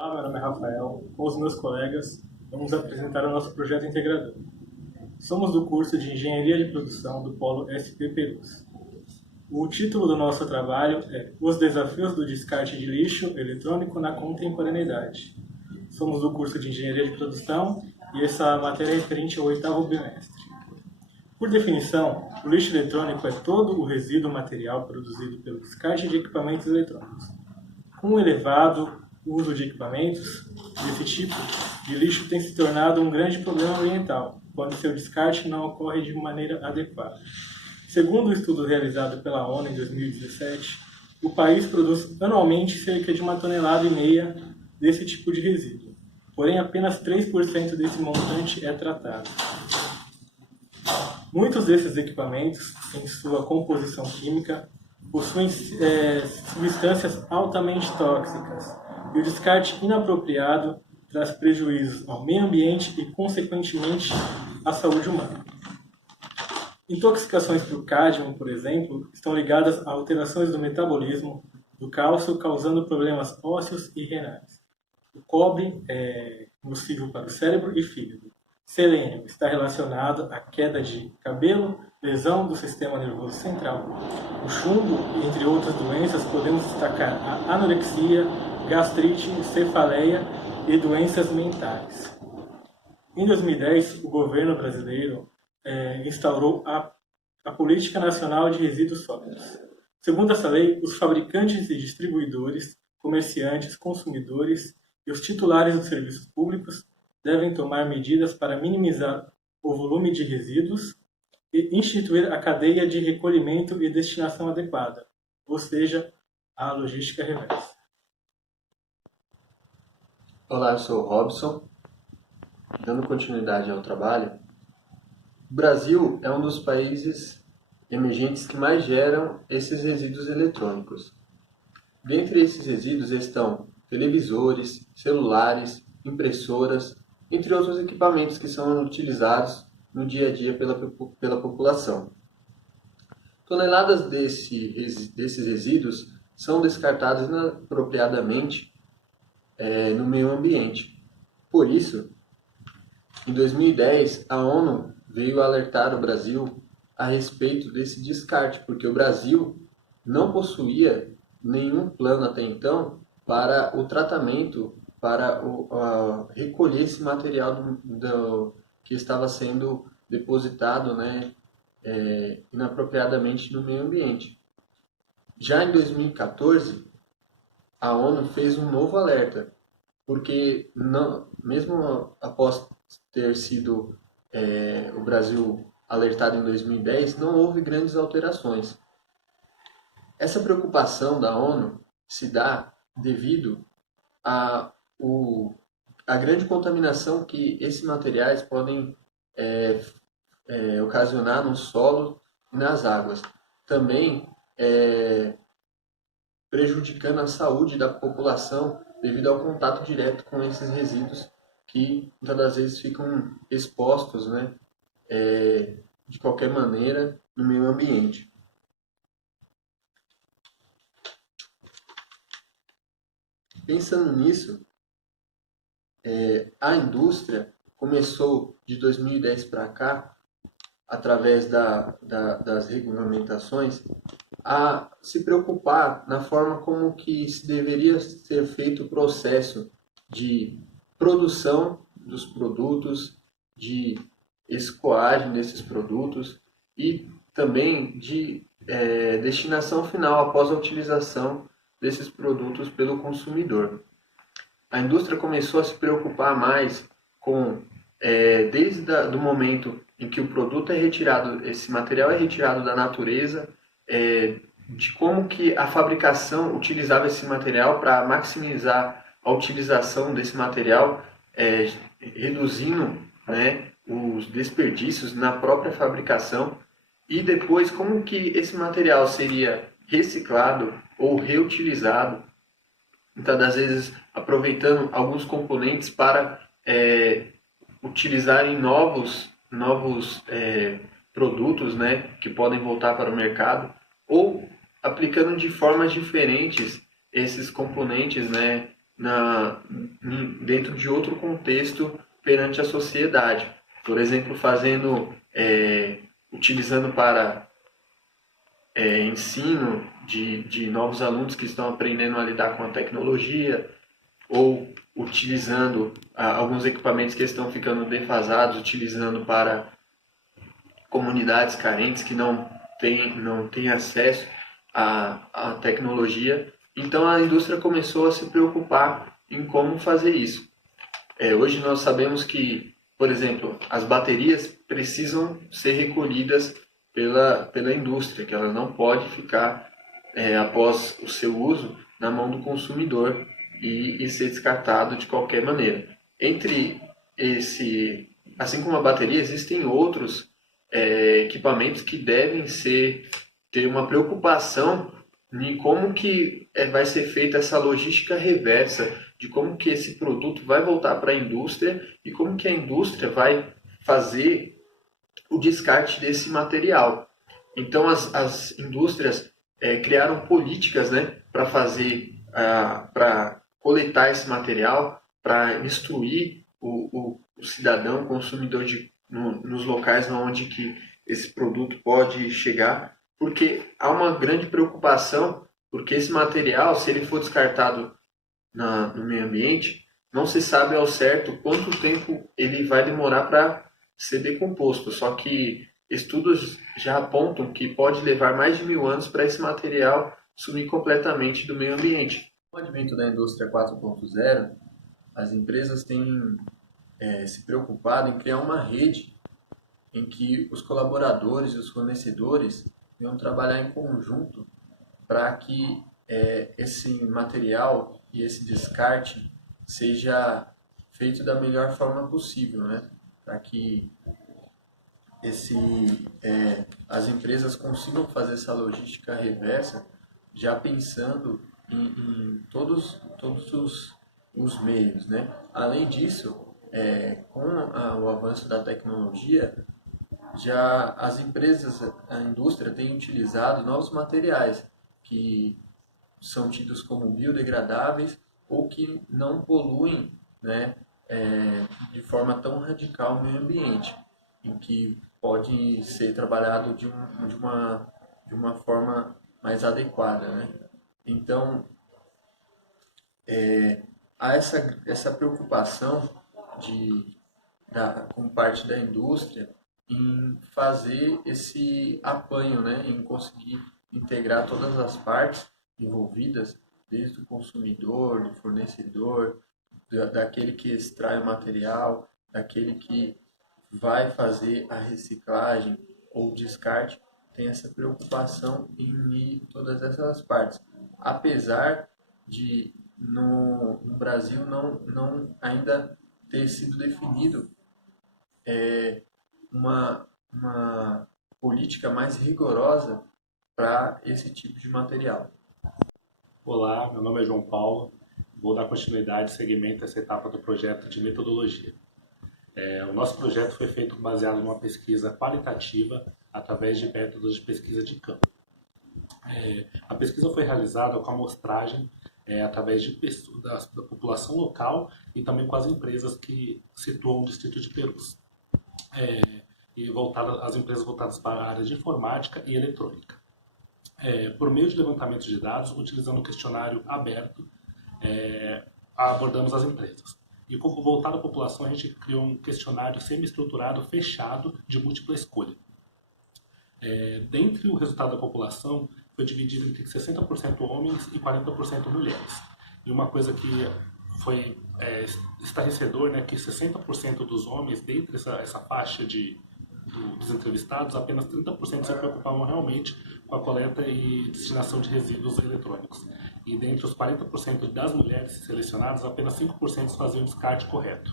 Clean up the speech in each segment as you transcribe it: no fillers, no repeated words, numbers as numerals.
Olá, meu nome é Rafael. Com os meus colegas, vamos apresentar o nosso projeto integrador. Somos do curso de Engenharia de Produção do Polo SP Perus. O título do nosso trabalho é Os Desafios do Descarte de Lixo Eletrônico na Contemporaneidade. Somos do curso de Engenharia de Produção e essa matéria é referente ao 8º bimestre. Por definição, o lixo eletrônico é todo o resíduo material produzido pelo descarte de equipamentos eletrônicos. Com o elevado uso de equipamentos desse tipo de lixo tem se tornado um grande problema ambiental, quando seu descarte não ocorre de maneira adequada. Segundo o estudo realizado pela ONU em 2017, o país produz anualmente cerca de 1,5 toneladas desse tipo de resíduo, porém apenas 3% desse montante é tratado. Muitos desses equipamentos, em sua composição química, possuem substâncias altamente tóxicas, e o descarte inapropriado traz prejuízos ao meio ambiente e, consequentemente, à saúde humana. Intoxicações por cádmio, por exemplo, estão ligadas a alterações do metabolismo do cálcio, causando problemas ósseos e renais. O cobre é nocivo para o cérebro e fígado. Selênio está relacionado à queda de cabelo, lesão do sistema nervoso central. O chumbo, entre outras doenças, podemos destacar a anorexia, gastrite, cefaleia e doenças mentais. Em 2010, o governo brasileiro instaurou a Política Nacional de Resíduos Sólidos. Segundo essa lei, os fabricantes e distribuidores, comerciantes, consumidores e os titulares dos serviços públicos devem tomar medidas para minimizar o volume de resíduos e instituir a cadeia de recolhimento e destinação adequada, ou seja, a logística reversa. Olá, eu sou o Robson. Dando continuidade ao trabalho, o Brasil é um dos países emergentes que mais geram esses resíduos eletrônicos. Dentre esses resíduos estão televisores, celulares, impressoras, entre outros equipamentos que são utilizados no dia a dia pela população. Toneladas desses resíduos são descartados inapropriadamente no meio ambiente. Por isso, em 2010, a ONU veio alertar o Brasil a respeito desse descarte, porque o Brasil não possuía nenhum plano até então para o tratamento, para recolher esse material que estava sendo depositado, inapropriadamente no meio ambiente. Já em 2014, a ONU fez um novo alerta, porque mesmo após ter sido o Brasil alertado em 2010, não houve grandes alterações. Essa preocupação da ONU se dá devido a grande contaminação que esses materiais podem ocasionar no solo e nas águas. Também prejudicando a saúde da população devido ao contato direto com esses resíduos que muitas das vezes ficam expostos, de qualquer maneira no meio ambiente. Pensando nisso, a indústria começou de 2010 para cá, através das regulamentações, a se preocupar na forma como que se deveria ser feito o processo de produção dos produtos, de escoagem desses produtos e também de destinação final após a utilização desses produtos pelo consumidor. A indústria começou a se preocupar mais com, desde do momento em que o produto é retirado, esse material é retirado da natureza, de como que a fabricação utilizava esse material para maximizar a utilização desse material, reduzindo os desperdícios na própria fabricação, e depois como que esse material seria reciclado ou reutilizado, muitas das vezes aproveitando alguns componentes para utilizar em novos produtos, que podem voltar para o mercado, ou aplicando de formas diferentes esses componentes, dentro de outro contexto perante a sociedade. Por exemplo, utilizando para ensino de novos alunos que estão aprendendo a lidar com a tecnologia, ou utilizando alguns equipamentos que estão ficando defasados, utilizando para comunidades carentes que não têm acesso à tecnologia. Então a indústria começou a se preocupar em como fazer isso. Hoje nós sabemos que, por exemplo, as baterias precisam ser recolhidas pela indústria, que ela não pode ficar, após o seu uso, na mão do consumidor e ser descartado de qualquer maneira. Assim como a bateria, existem outros equipamentos que devem ter uma preocupação em como que vai ser feita essa logística reversa, de como que esse produto vai voltar para a indústria e como que a indústria vai fazer o descarte desse material. Então as indústrias criaram políticas, né, para coletar esse material, para instruir o cidadão, consumidor nos locais onde que esse produto pode chegar, porque há uma grande preocupação, porque esse material, se ele for descartado no meio ambiente, não se sabe ao certo quanto tempo ele vai demorar para ser decomposto. Só que estudos já apontam que pode levar mais de 1000 anos para esse material sumir completamente do meio ambiente. Com o advento da indústria 4.0, as empresas têm se preocupado em criar uma rede em que os colaboradores e os fornecedores venham trabalhar em conjunto para que esse material e esse descarte seja feito da melhor forma possível, né? Para que as empresas consigam fazer essa logística reversa, já pensando em todos os meios, né? Além disso, com o avanço da tecnologia, já as empresas, a indústria tem utilizado novos materiais que são tidos como biodegradáveis ou que não poluem, né, de forma tão radical o meio ambiente, em que pode ser trabalhado de uma forma mais adequada, né? Então, há essa preocupação com parte da indústria em fazer esse apanho, né, em conseguir integrar todas as partes envolvidas, desde o consumidor, do fornecedor, daquele que extrai o material, daquele que vai fazer a reciclagem ou descarte, tem essa preocupação em unir todas essas partes. Apesar de no Brasil não ainda ter sido definido uma política mais rigorosa para esse tipo de material. Olá, meu nome é João Paulo. Vou dar continuidade e segmento essa etapa do projeto de metodologia. O nosso projeto foi feito baseado numa pesquisa qualitativa através de métodos de pesquisa de campo. A pesquisa foi realizada com amostragem através da população local e também com as empresas que situam o distrito de Perus. E as empresas voltadas para a área de informática e eletrônica. Por meio de levantamento de dados, utilizando um questionário aberto, abordamos as empresas. E voltado à população, a gente criou um questionário semi-estruturado, fechado, de múltipla escolha. Dentre o resultado da população, foi dividido entre 60% homens e 40% mulheres. E uma coisa que foi estarrecedor, né, que 60% dos homens, dentre essa faixa dos entrevistados, apenas 30% se preocupavam realmente com a coleta e destinação de resíduos eletrônicos. E dentre os 40% das mulheres selecionadas, apenas 5% faziam o descarte correto.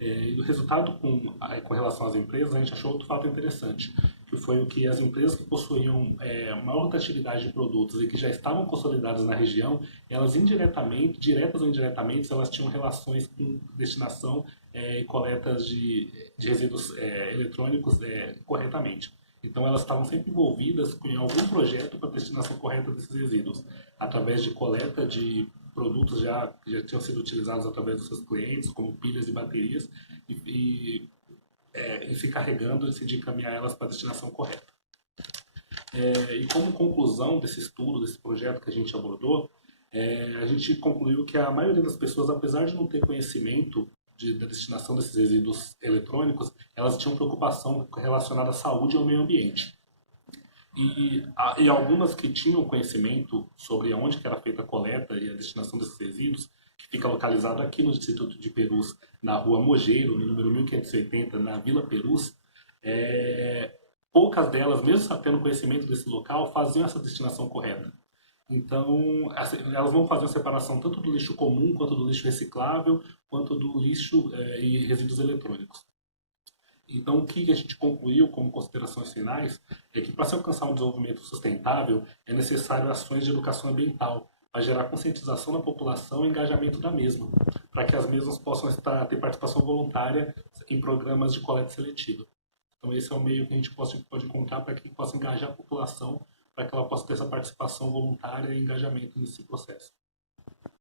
E o resultado com relação às empresas, a gente achou outro fato interessante, que foi o que as empresas que possuíam maior rotatividade de produtos e que já estavam consolidadas na região, elas indiretamente, diretas ou indiretamente, elas tinham relações com destinação e coletas de resíduos eletrônicos corretamente. Então elas estavam sempre envolvidas em algum projeto para a destinação correta desses resíduos, através de coleta de produtos que já tinham sido utilizados através dos seus clientes, como pilhas e baterias, e se carregando e de encaminhar elas para a destinação correta. E como conclusão desse estudo, desse projeto que a gente abordou, a gente concluiu que a maioria das pessoas, apesar de não ter conhecimento da destinação desses resíduos eletrônicos, elas tinham preocupação relacionada à saúde e ao meio ambiente. E algumas que tinham conhecimento sobre onde que era feita a coleta e a destinação desses resíduos, que fica localizado aqui no Instituto de Perus, na rua Mogeiro, no número 1580, na Vila Perus, poucas delas, mesmo tendo conhecimento desse local, faziam essa destinação correta. Então, elas não faziam separação tanto do lixo comum, quanto do lixo reciclável, quanto do lixo e resíduos eletrônicos. Então, o que a gente concluiu como considerações finais é que para se alcançar um desenvolvimento sustentável é necessário ações de educação ambiental, para gerar conscientização da população e engajamento da mesma, para que as mesmas possam ter participação voluntária em programas de coleta seletiva. Então, esse é o meio que a gente pode encontrar para que possa engajar a população, para que ela possa ter essa participação voluntária e engajamento nesse processo.